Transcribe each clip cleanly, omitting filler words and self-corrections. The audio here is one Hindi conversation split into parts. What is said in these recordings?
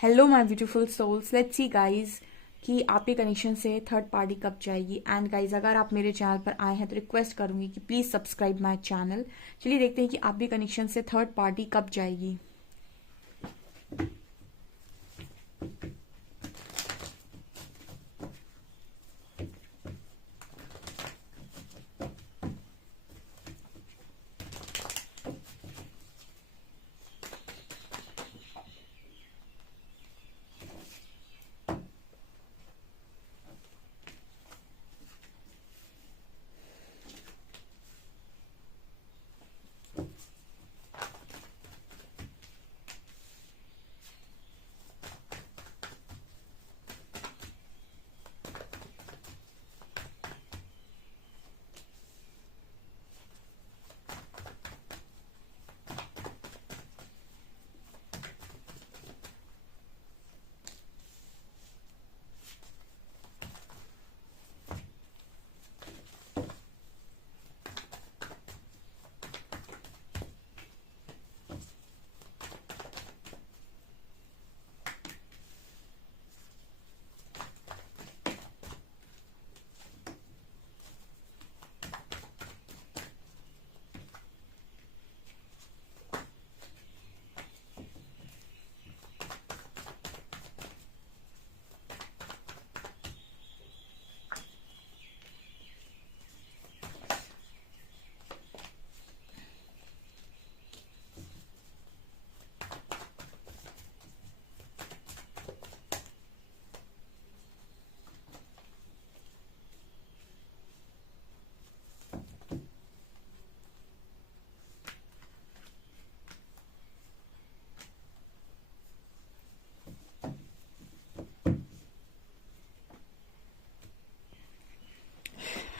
Hello my beautiful souls, let's see guys कि आपके कनेक्शन से थर्ड पार्टी कब जाएगी। एंड गाइज, अगर आप मेरे चैनल पर आए हैं तो रिक्वेस्ट करूंगी कि प्लीज सब्सक्राइब माय चैनल। चलिए देखते हैं कि आपके कनेक्शन से थर्ड पार्टी कब जाएगी।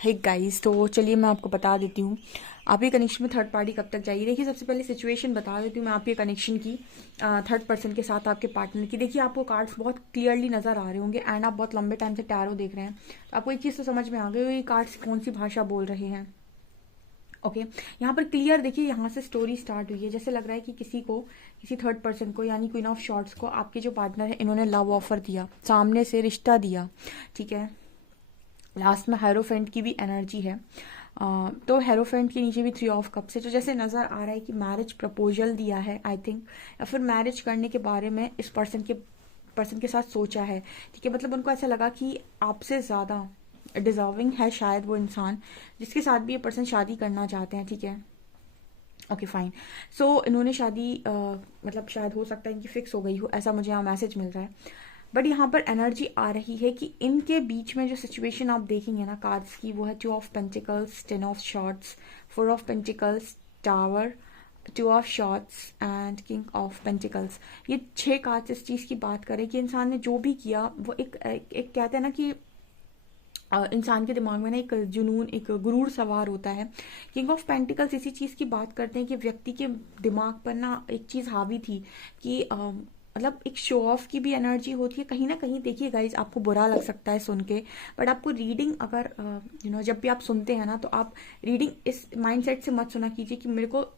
हे गाइस, तो चलिए मैं आपको बता देती हूँ आपके कनेक्शन में थर्ड पार्टी कब तक जाएगी। देखिए, सबसे पहले सिचुएशन बता देती हूँ मैं आपके कनेक्शन की, थर्ड पर्सन के साथ आपके पार्टनर की। देखिए, आपको कार्ड्स बहुत क्लियरली नजर आ रहे होंगे एंड आप बहुत लंबे टाइम से टैरो देख रहे हैं, तो आपको एक चीज़ तो समझ में आ गई, ये कार्ड्स कौन सी भाषा बोल रहे हैं। ओके, यहाँ पर क्लियर देखिए, यहाँ से स्टोरी स्टार्ट हुई है। जैसे लग रहा है कि किसी थर्ड पर्सन को, यानी क्वीन ऑफ शॉर्ट्स को, आपके जो पार्टनर है इन्होंने लव ऑफर दिया, सामने से रिश्ता दिया। ठीक है, लास्ट में हेरोफेंट की भी एनर्जी है। तो हेरोफेंट के नीचे भी थ्री ऑफ कप से, तो जैसे नज़र आ रहा है कि मैरिज प्रपोजल दिया है आई थिंक, या फिर मैरिज करने के बारे में इस पर्सन के साथ सोचा है। ठीक है, मतलब उनको ऐसा लगा कि आपसे ज़्यादा डिजर्विंग है शायद वो इंसान जिसके साथ भी ये पर्सन शादी करना चाहते हैं। ठीक है, ओके फाइन। सो इन्होंने शादी मतलब शायद हो सकता है इनकी फिक्स हो गई हो, ऐसा मुझे यहाँ मैसेज मिल रहा है। बट यहाँ पर एनर्जी आ रही है कि इनके बीच में जो सिचुएशन आप देखेंगे ना कार्ड्स की, वो है two of pentacles, ten of shorts, four of pentacles, tower, two of shorts and king of pentacles. ये 6 कार्ड्स इस चीज़ की बात करें कि इंसान ने जो भी किया वो एक कहते हैं ना कि इंसान के दिमाग में ना एक जुनून, एक गुरूर सवार होता है। किंग ऑफ पेंटिकल्स इसी चीज़ की बात करते हैं कि व्यक्ति के दिमाग पर ना एक चीज़ हावी थी कि मतलब एक शो ऑफ की भी एनर्जी होती है कहीं ना कहीं। देखिए गाइज, आपको बुरा लग सकता है सुन के, बट आपको रीडिंग अगर जब भी आप सुनते हैं ना, तो आप रीडिंग इस माइंडसेट से मत सुना कीजिए कि मेरे को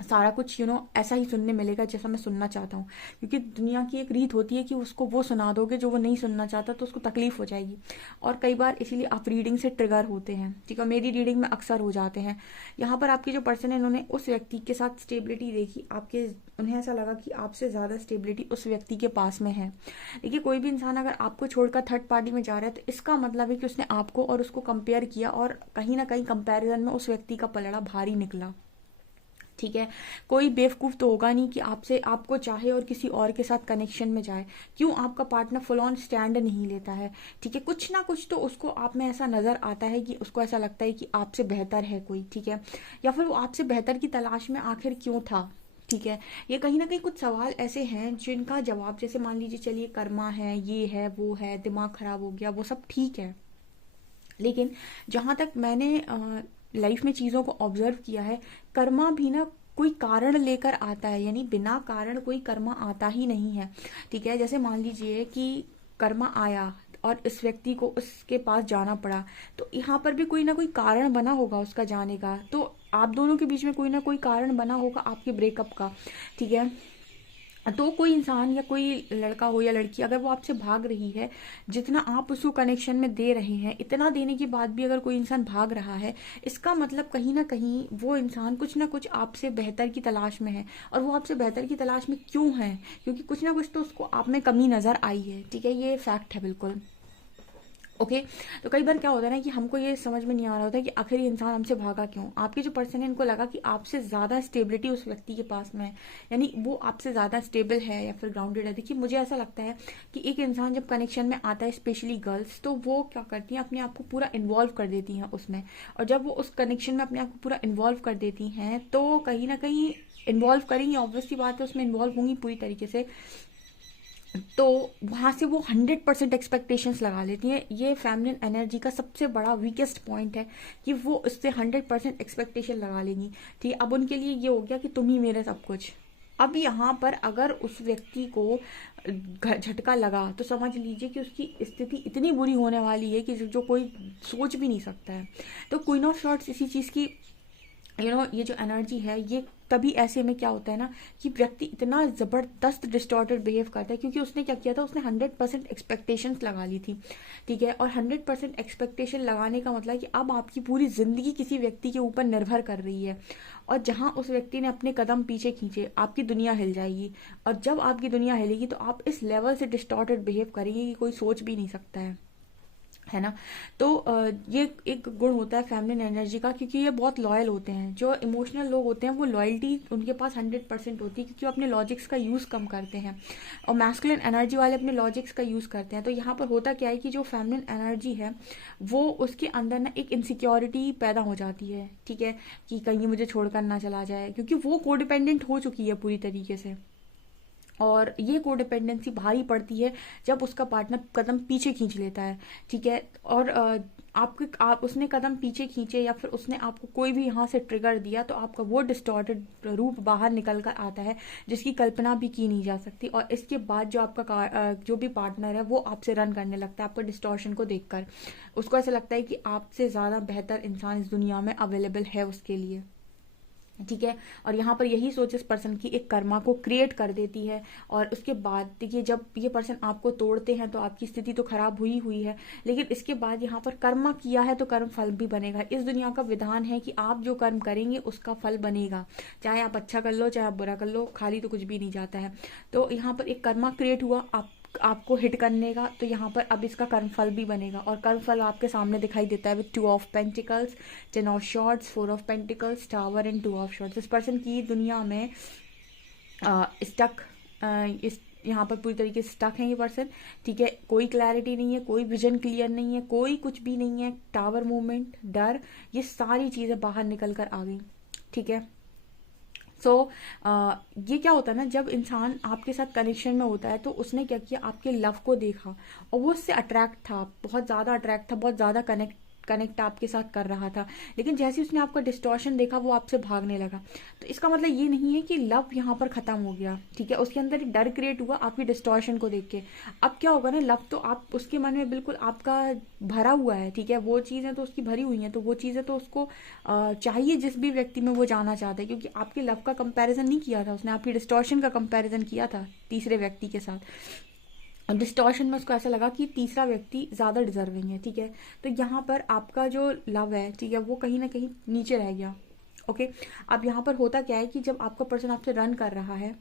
सारा कुछ ऐसा ही सुनने मिलेगा जैसा मैं सुनना चाहता हूँ। क्योंकि दुनिया की एक रीत होती है कि उसको वो सुना दोगे जो वो नहीं सुनना चाहता, तो उसको तकलीफ हो जाएगी। और कई बार इसीलिए आप रीडिंग से ट्रिगर होते हैं। ठीक है, मेरी रीडिंग में अक्सर हो जाते हैं। यहाँ पर आपके जो पर्सन है, इन्होंने उस व्यक्ति के साथ स्टेबिलिटी देखी, उन्हें ऐसा लगा कि आपसे ज़्यादा स्टेबिलिटी उस व्यक्ति के पास में है। देखिए, कोई भी इंसान अगर आपको छोड़कर थर्ड पार्टी में जा रहा है, तो इसका मतलब है कि उसने आपको और उसको कंपेयर किया, और कहीं ना कहीं कंपैरिजन में उस व्यक्ति का पलड़ा भारी निकला। ठीक है, कोई बेवकूफ़ तो होगा नहीं कि आपको चाहे और किसी और के साथ कनेक्शन में जाए। क्यों आपका पार्टनर फुल ऑन स्टैंड नहीं लेता है? ठीक है, कुछ ना कुछ तो उसको आप में ऐसा नज़र आता है कि उसको ऐसा लगता है कि आपसे बेहतर है कोई। ठीक है, या फिर वो आपसे बेहतर की तलाश में आखिर क्यों था। ठीक है, ये कहीं ना कहीं कुछ सवाल ऐसे हैं जिनका जवाब, जैसे मान लीजिए, चलिए कर्मा है, ये है, वो है, दिमाग खराब हो गया, वो सब ठीक है। लेकिन जहाँ तक मैंने लाइफ में चीज़ों को ऑब्जर्व किया है, कर्मा भी ना कोई कारण लेकर आता है, यानी बिना कारण कोई कर्मा आता ही नहीं है। ठीक है, जैसे मान लीजिए कि कर्मा आया और इस व्यक्ति को उसके पास जाना पड़ा, तो यहाँ पर भी कोई ना कोई कारण बना होगा उसका जाने का। तो आप दोनों के बीच में कोई ना कोई कारण बना होगा आपके ब्रेकअप का। ठीक है, तो कोई इंसान या कोई लड़का हो या लड़की, अगर वो आपसे भाग रही है, जितना आप उसको कनेक्शन में दे रहे हैं, इतना देने के बाद भी अगर कोई इंसान भाग रहा है, इसका मतलब कहीं ना कहीं वो इंसान कुछ ना कुछ आपसे बेहतर की तलाश में है। और वो आपसे बेहतर की तलाश में क्यों है? क्योंकि कुछ ना कुछ तो उसको आप में कमी नजर आई है। ठीक है, ये फैक्ट है बिल्कुल। ओके। तो कई बार क्या होता है ना कि हमको ये समझ में नहीं आ रहा होता कि आखिर ये इंसान हमसे भागा क्यों। आपके जो पर्सन है, इनको लगा कि आपसे ज़्यादा स्टेबिलिटी उस व्यक्ति के पास में है, यानी वो आपसे ज़्यादा स्टेबल है या फिर ग्राउंडेड है। देखिए, मुझे ऐसा लगता है कि एक इंसान जब कनेक्शन में आता है, स्पेशली गर्ल्स, तो वो क्या करती हैं, अपने आप को पूरा इन्वॉल्व कर देती हैं उसमें। और जब वो उस कनेक्शन में अपने आप को पूरा इन्वॉल्व कर देती हैं, तो कहीं ना कहीं इन्वॉल्व करेंगी, ऑब्वियसली बात है, उसमें इन्वॉल्व होंगी पूरी तरीके से। तो वहां से वो 100% एक्सपेक्टेशंस लगा लेती हैं। ये फेमिनिन एनर्जी का सबसे बड़ा वीकेस्ट पॉइंट है कि वो उससे 100% एक्सपेक्टेशन लगा लेंगी। ठीक है, अब उनके लिए ये हो गया कि तुम ही मेरे सब कुछ। अब यहाँ पर अगर उस व्यक्ति को झटका लगा, तो समझ लीजिए कि उसकी स्थिति इतनी बुरी होने वाली है कि जो कोई सोच भी नहीं सकता है। तो क्वीन ऑफ शॉर्ट्स इसी चीज़ की, ये जो एनर्जी है, ये तभी ऐसे में क्या होता है ना कि व्यक्ति इतना ज़बरदस्त डिस्टॉर्टेड बिहेव करता है, क्योंकि उसने क्या किया था, उसने 100% एक्सपेक्टेशंस लगा ली थी। ठीक है, और 100% एक्सपेक्टेशन लगाने का मतलब कि अब आपकी पूरी ज़िंदगी किसी व्यक्ति के ऊपर निर्भर कर रही है। और जहां उस व्यक्ति ने अपने कदम पीछे खींचे, आपकी दुनिया हिल जाएगी। और जब आपकी दुनिया हिलेगी, तो आप इस लेवल से डिस्टॉर्टेड बिहेव करेंगे कि कोई सोच भी नहीं सकता है ना। तो ये एक गुण होता है फेमिनिन एनर्जी का, क्योंकि ये बहुत लॉयल होते हैं। जो इमोशनल लोग होते हैं, वो लॉयल्टी उनके पास 100% होती है, क्योंकि वो अपने लॉजिक्स का यूज़ कम करते हैं। और मैस्कुलिन एनर्जी वाले अपने लॉजिक्स का यूज़ करते हैं। तो यहाँ पर होता क्या है कि जो फेमिनिन एनर्जी है, वो उसके अंदर ना एक इनसिक्योरिटी पैदा हो जाती है। ठीक है, कि कहीं मुझे छोड़कर ना चला जाए, क्योंकि वो कोडिपेंडेंट हो चुकी है पूरी तरीके से। और ये कोडिपेंडेंसी भारी पड़ती है जब उसका पार्टनर कदम पीछे खींच लेता है। ठीक है, और आप उसने कदम पीछे खींचे या फिर उसने आपको कोई भी यहाँ से ट्रिगर दिया, तो आपका वो डिस्टॉर्टेड रूप बाहर निकल कर आता है, जिसकी कल्पना भी की नहीं जा सकती। और इसके बाद जो आपका जो भी पार्टनर है, वो आपसे रन करने लगता है आपका डिस्टॉर्शन को देखकर। उसको ऐसा लगता है कि आपसे ज़्यादा बेहतर इंसान इस दुनिया में अवेलेबल है उसके लिए। ठीक है, और यहाँ पर यही सोच इस पर्सन की एक कर्मा को क्रिएट कर देती है। और उसके बाद देखिए, जब ये पर्सन आपको तोड़ते हैं, तो आपकी स्थिति तो खराब हुई हुई है, लेकिन इसके बाद यहाँ पर कर्मा किया है, तो कर्म फल भी बनेगा। इस दुनिया का विधान है कि आप जो कर्म करेंगे, उसका फल बनेगा। चाहे आप अच्छा कर लो, चाहे आप बुरा कर लो, खाली तो कुछ भी नहीं जाता है। तो यहाँ पर एक कर्मा क्रिएट हुआ आपको हिट करने का, तो यहाँ पर अब इसका कर्मफल भी बनेगा। और कर्मफल आपके सामने दिखाई देता है with 2 of pentacles, 10 of shorts, 4 of pentacles, tower and 2 of shorts. इस पर्सन की दुनिया में स्टक, इस यहाँ पर पूरी तरीके से स्टक है ये पर्सन। ठीक है, कोई क्लैरिटी नहीं है, कोई विजन क्लियर नहीं है, कोई कुछ भी नहीं है। टावर मूवमेंट, डर, ये सारी चीज़ें बाहर निकल कर आ गई। ठीक है, सो ये क्या होता है ना, जब इंसान आपके साथ कनेक्शन में होता है, तो उसने क्या किया, आपके लव को देखा और वो उससे अट्रैक्ट था, बहुत ज़्यादा अट्रैक्ट था, बहुत ज़्यादा कनेक्ट आपके साथ कर रहा था। लेकिन जैसे ही उसने आपका डिस्टॉर्शन देखा, वो आपसे भागने लगा। तो इसका मतलब ये नहीं है कि लव यहाँ पर खत्म हो गया। ठीक है, उसके अंदर एक डर क्रिएट हुआ आपकी डिस्टॉर्शन को देख के। अब क्या होगा ना, लव तो आप उसके मन में बिल्कुल आपका भरा हुआ है। ठीक है, वो चीज़ें तो उसकी भरी हुई हैं, तो वो चीज़ें तो उसको चाहिए जिस भी व्यक्ति में वो जाना चाहता है, क्योंकि आपके लव का कंपैरिजन नहीं किया था उसने, आपकी डिस्टॉर्शन का कंपैरिजन किया था तीसरे व्यक्ति के साथ। डिस्टॉर्शन में उसको ऐसा लगा कि तीसरा व्यक्ति ज़्यादा डिजर्विंग है। ठीक है, तो यहाँ पर आपका जो लव है, ठीक है, वो कहीं ना कहीं नीचे रह गया। ओके, अब यहाँ पर होता क्या है कि जब आपका पर्सन आपसे रन कर रहा है,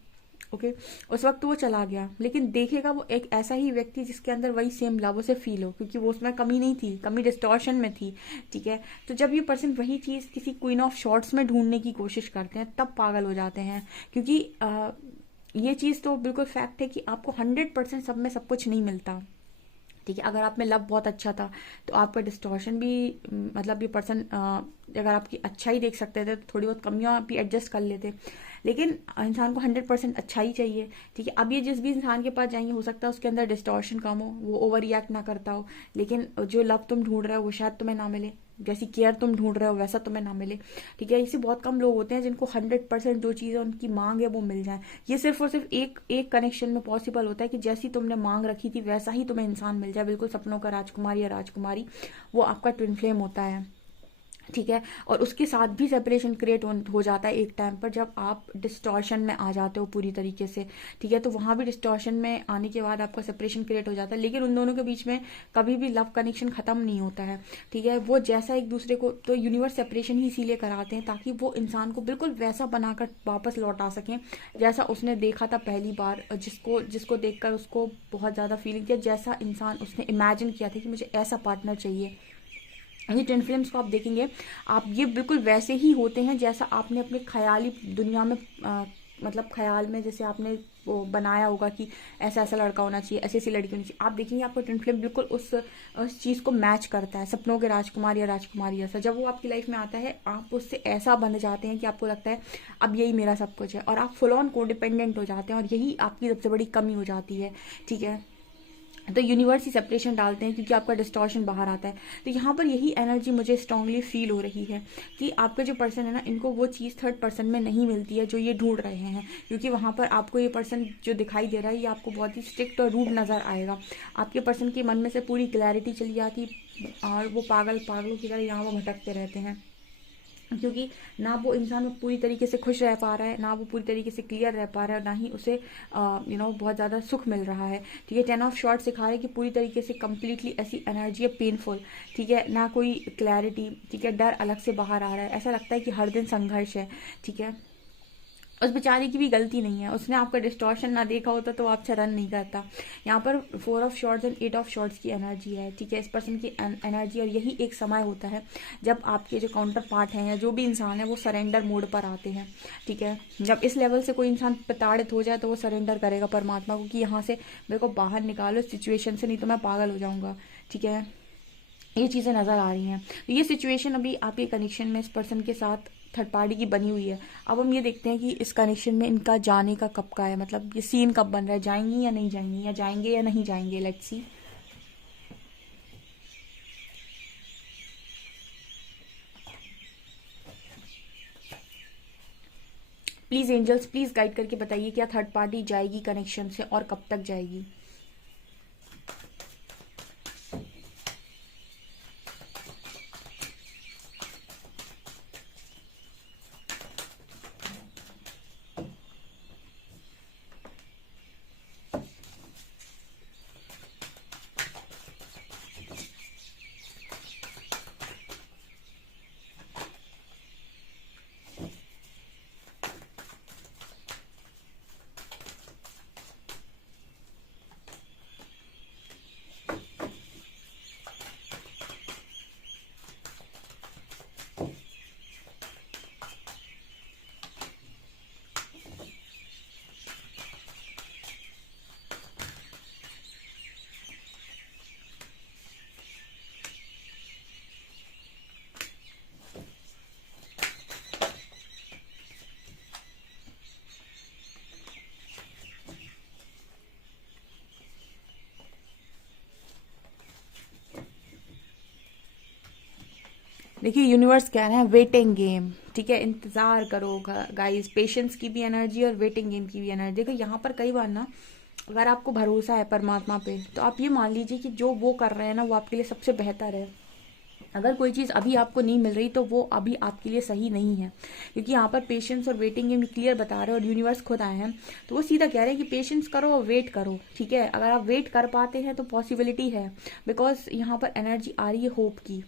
ओके, उस वक्त वो चला गया, लेकिन देखेगा वो एक ऐसा ही व्यक्ति जिसके अंदर वही सेम लव उसे फील हो, क्योंकि वो उसमें कमी नहीं थी, कमी डिस्टॉर्शन में थी। ठीक है, तो जब ये पर्सन वही चीज़ किसी क्वीन ऑफ शॉर्ट्स में ढूंढने की कोशिश करते हैं, तब पागल हो जाते हैं। क्योंकि ये चीज़ तो बिल्कुल फैक्ट है कि आपको 100% सब में सब कुछ नहीं मिलता। ठीक है, अगर आप में लव बहुत अच्छा था, तो आपका डिस्टॉर्शन भी, मतलब ये पर्सन अगर आपकी अच्छा ही देख सकते थे, तो थोड़ी बहुत कमियां भी एडजस्ट कर लेते। लेकिन इंसान को 100% अच्छा ही चाहिए। ठीक है, अब ये जिस भी इंसान के पास जाएंगे, हो सकता है उसके अंदर डिस्टॉर्शन कम हो, वो ओवर रिएक्ट ना करता हो, लेकिन जो लव तुम ढूंढ रहे हो वो शायद तुम्हें ना मिले, जैसी केयर तुम ढूंढ रहे हो वैसा तुम्हें ना मिले। ठीक है, ऐसे बहुत कम लोग होते हैं जिनको 100% जो चीज़ें उनकी मांग है वो मिल जाए। ये सिर्फ और सिर्फ एक कनेक्शन में पॉसिबल होता है कि जैसी तुमने मांग रखी थी, वैसा ही तुम्हें इंसान मिल जाए, बिल्कुल सपनों का राजकुमार या राजकुमारी, वो आपका ट्विन फ्लेम होता है। ठीक है। और उसके साथ भी सेपरेशन क्रिएट हो जाता है एक टाइम पर, जब आप डिस्टॉर्शन में आ जाते हो पूरी तरीके से। ठीक है, तो वहां भी डिस्टॉर्शन में आने के बाद आपका सेपरेशन क्रिएट हो जाता है, लेकिन उन दोनों के बीच में कभी भी लव कनेक्शन खत्म नहीं होता है। ठीक है, वो जैसा एक दूसरे को, तो यूनिवर्स सेपरेशन ही इसीलिए कराते हैं ताकि वो इंसान को बिल्कुल वैसा बनाकर वापस लौटा सकें जैसा उसने देखा था पहली बार, जिसको जिसको देखकर उसको बहुत ज्यादा फीलिंग किया, जैसा इंसान उसने इमेजिन किया था कि मुझे ऐसा पार्टनर चाहिए। ये ट्विन फ्लेम्स को आप देखेंगे, आप ये बिल्कुल वैसे ही होते हैं जैसा आपने अपने ख्याली दुनिया में मतलब ख्याल में जैसे आपने वो बनाया होगा कि ऐसा ऐसा लड़का होना चाहिए, ऐसी ऐसी लड़की होनी चाहिए। आप देखेंगे आपका ट्विन फ्लेम बिल्कुल उस चीज़ को मैच करता है, सपनों के राजकुमार या राजकुमारी जैसा। जब वो आपकी लाइफ में आता है, आप उससे ऐसा बन जाते हैं कि आपको लगता है अब यही मेरा सब कुछ है, और आप फुल ऑन कोडिपेंडेंट हो जाते हैं, और यही आपकी सबसे बड़ी कमी हो जाती है। ठीक है, तो यूनिवर्स ही सेपरेशन डालते हैं क्योंकि आपका डिस्टॉर्शन बाहर आता है। तो यहाँ पर यही एनर्जी मुझे स्ट्रांगली फील हो रही है कि आपका जो पर्सन है ना, इनको वो चीज़ थर्ड पर्सन में नहीं मिलती है जो ये ढूंढ रहे हैं, क्योंकि वहाँ पर आपको ये पर्सन जो दिखाई दे रहा है ये आपको बहुत ही स्ट्रिक्ट और रूड नज़र आएगा। आपके पर्सन के मन में से पूरी क्लैरिटी चली जाती, और वो पागलों की तरह यहाँ वो भटकते रहते हैं, क्योंकि ना वो इंसान पूरी तरीके से खुश रह पा रहा है, ना वो पूरी तरीके से क्लियर रह पा रहा है, और ना ही उसे बहुत ज़्यादा सुख मिल रहा है। ठीक है, 10 ऑफ शॉर्ट सिखा रहे हैं कि पूरी तरीके से कंप्लीटली ऐसी एनर्जी है पेनफुल। ठीक है, ना कोई क्लैरिटी। ठीक है, डर अलग से बाहर आ रहा है, ऐसा लगता है कि हर दिन संघर्ष है। ठीक है, उस बेचारे की भी गलती नहीं है, उसने आपका डिस्टॉर्शन ना देखा होता तो आपसे रन नहीं करता। यहाँ पर 4 of shorts and 8 of shorts की एनर्जी है। ठीक है, इस पर्सन की एनर्जी, और यही एक समय होता है जब आपके जो काउंटर पार्ट हैं या जो भी इंसान है वो सरेंडर मोड पर आते हैं। ठीक है, जब इस लेवल से कोई इंसान प्रताड़ित हो जाए तो वो सरेंडर करेगा परमात्मा को कि यहाँ से मेरे को बाहर निकालो सिचुएशन से, नहीं तो मैं पागल हो जाऊंगा। ठीक है, ये चीज़ें नज़र आ रही हैं। तो ये सिचुएशन अभी आपके कनेक्शन में इस पर्सन के साथ थर्ड पार्टी की बनी हुई है। अब हम ये देखते हैं कि इस कनेक्शन में इनका जाने का कब का है, मतलब ये सीन कब बन रहा है, जाएंगी या नहीं जाएंगी, या जाएंगे या नहीं जाएंगे। Let's see. Please angels, please guide करके बताइए क्या थर्ड पार्टी जाएगी कनेक्शन से, और कब तक जाएगी। देखिए, यूनिवर्स कह रहे हैं वेटिंग गेम। ठीक है, इंतजार करो गाइस, पेशेंस की भी एनर्जी और वेटिंग गेम की भी एनर्जी। देखो यहाँ पर कई बार ना, अगर आपको भरोसा है परमात्मा पे, तो आप ये मान लीजिए कि जो वो कर रहे हैं ना वो आपके लिए सबसे बेहतर है। अगर कोई चीज़ अभी आपको नहीं मिल रही तो वो अभी आपके लिए सही नहीं है, क्योंकि यहाँ पर पेशेंस और वेटिंग गेम क्लियर बता रहे हैं, और यूनिवर्स खुद आए हैं तो वो सीधा कह रहे हैं कि पेशेंस करो और वेट करो। ठीक है, अगर आप वेट कर पाते हैं तो पॉसिबिलिटी है, बिकॉज यहाँ पर एनर्जी आ रही है होप की।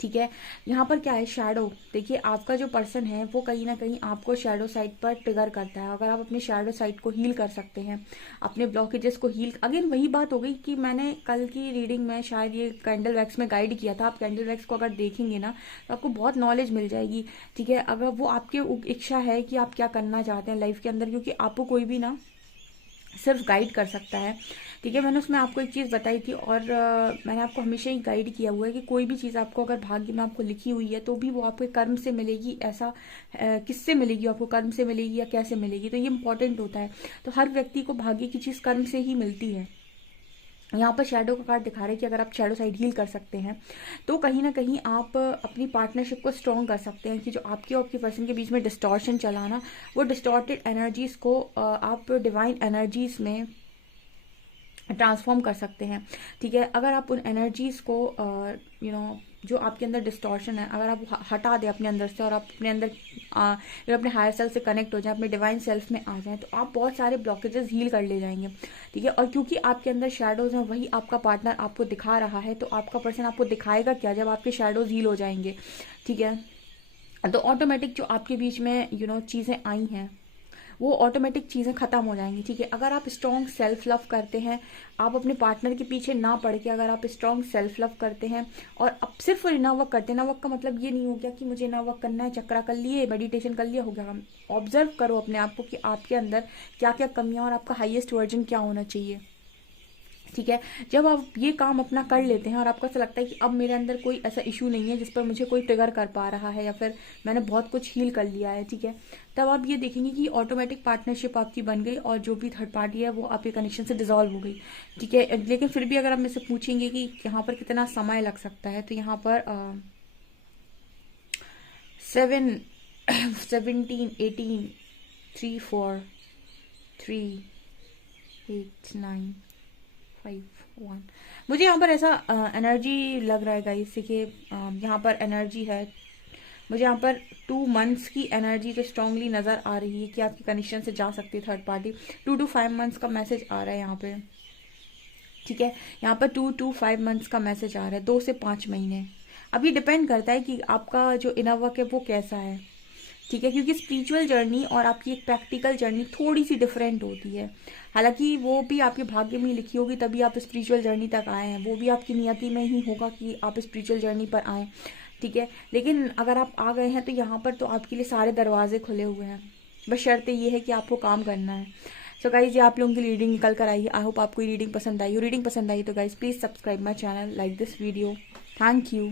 ठीक है, यहाँ पर क्या है, शैडो। देखिए, आपका जो पर्सन है वो कहीं ना कहीं आपको शैडो साइड पर ट्रिगर करता है। अगर आप अपने शैडो साइड को हील कर सकते हैं, अपने ब्लॉकेजेस को हील, अगेन वही बात हो गई कि मैंने कल की रीडिंग में शायद ये कैंडल वैक्स में गाइड किया था। आप कैंडल वैक्स को अगर देखेंगे ना तो आपको बहुत नॉलेज मिल जाएगी। ठीक है, अगर वो आपकी इच्छा है कि आप क्या करना चाहते हैं लाइफ के अंदर, क्योंकि आपको कोई भी ना सिर्फ गाइड कर सकता है। ठीक है, मैंने उसमें आपको एक चीज़ बताई थी, और मैंने आपको हमेशा ही गाइड किया हुआ है कि कोई भी चीज़ आपको अगर भाग्य में आपको लिखी हुई है तो भी वो आपके कर्म से मिलेगी। ऐसा किससे मिलेगी, आपको कर्म से मिलेगी या कैसे मिलेगी, तो ये इंपॉर्टेंट होता है। तो हर व्यक्ति को भाग्य की चीज़ कर्म से ही मिलती है। यहाँ पर शैडो का कार्ड दिखा रहे हैं कि अगर आप शैडो साइड हील कर सकते हैं तो कहीं ना कहीं आप अपनी पार्टनरशिप को स्ट्रॉन्ग कर सकते हैं, कि जो आपके और आपके पर्सन के बीच में डिस्टॉर्शन चला ना, वो डिस्टॉर्टेड एनर्जीज को आप डिवाइन एनर्जीज में ट्रांसफॉर्म कर सकते हैं। ठीक है, अगर आप उन एनर्जीज को जो आपके अंदर डिस्टॉर्शन है, अगर आप हटा दें अपने अंदर से और आप अपने अंदर अपने हायर सेल्फ से कनेक्ट हो जाए, अपने डिवाइन सेल्फ में आ जाएं, तो आप बहुत सारे ब्लॉकेजेस हील कर ले जाएंगे, ठीक है। और क्योंकि आपके अंदर शेडोज हैं, वही आपका पार्टनर आपको दिखा रहा है, तो आपका पर्सन आपको दिखाएगा क्या जब आपके शेडोज हील हो जाएंगे, ठीक है। तो ऑटोमेटिक जो आपके बीच में चीज़ें आई हैं वो ऑटोमेटिक चीज़ें ख़त्म हो जाएंगी, ठीक है। अगर आप स्ट्रॉन्ग सेल्फ लव करते हैं, आप अपने पार्टनर के पीछे ना पड़ के अगर आप स्ट्रॉन्ग सेल्फ लव करते हैं और अब सिर्फ इनर वर्क करते हैं, इनर वर्क का मतलब ये नहीं हो गया कि मुझे इनर वर्क करना है, चक्रा कर लिए, मेडिटेशन कर लिया, हो गया काम। ऑब्जर्व करो अपने आप को कि आपके अंदर क्या क्या कमियां और आपका हाईएस्ट वर्जन क्या होना चाहिए, ठीक है। जब आप ये काम अपना कर लेते हैं और आपको ऐसा लगता है कि अब मेरे अंदर कोई ऐसा इशू नहीं है जिस पर मुझे कोई ट्रिगर कर पा रहा है, या फिर मैंने बहुत कुछ हील कर लिया है, ठीक है, तब आप ये देखेंगे कि ऑटोमेटिक पार्टनरशिप आपकी बन गई और जो भी थर्ड पार्टी है वो आपके कनेक्शन से डिजॉल्व हो गई, ठीक है। लेकिन फिर भी अगर आप मुझसे पूछेंगे कि यहाँ पर कितना समय लग सकता है, तो यहाँ पर 17, 18, 3, 4, 3, 8, 9, 5, 1, मुझे यहाँ पर ऐसा एनर्जी लग रहा है गाइस। देखिए यहाँ पर एनर्जी है, मुझे यहाँ पर 2 मंथ्स की एनर्जी तो स्ट्रांगली नज़र आ रही है कि आपके कनेक्शन से जा सकती है थर्ड पार्टी। 2 to 5 मंथ्स का मैसेज आ रहा है यहाँ पे, ठीक है। यहाँ पर 2 to 5 मंथ्स का मैसेज आ रहा है, 2 से 5 महीने। अब ये डिपेंड करता है कि आपका जो इनर वर्क है वो कैसा है, ठीक है, क्योंकि स्पिरिचुअल जर्नी और आपकी एक प्रैक्टिकल जर्नी थोड़ी सी डिफरेंट होती है। हालांकि वो भी आपके भाग्य में लिखी होगी तभी आप स्पिरिचुअल जर्नी तक आए हैं, वो भी आपकी नियति में ही होगा कि आप स्पिरिचुअल जर्नी पर आए, ठीक है। लेकिन अगर आप आ गए हैं तो यहाँ पर तो आपके लिए सारे दरवाजे खुले हुए हैं, बस शर्त ये है कि आपको काम करना है। सो गाइज ये आप लोगों की रीडिंग निकल कर आई है। आई होप आपको रीडिंग पसंद आई हो। रीडिंग पसंद आई तो guys please subscribe my channel, like this video. Thank you.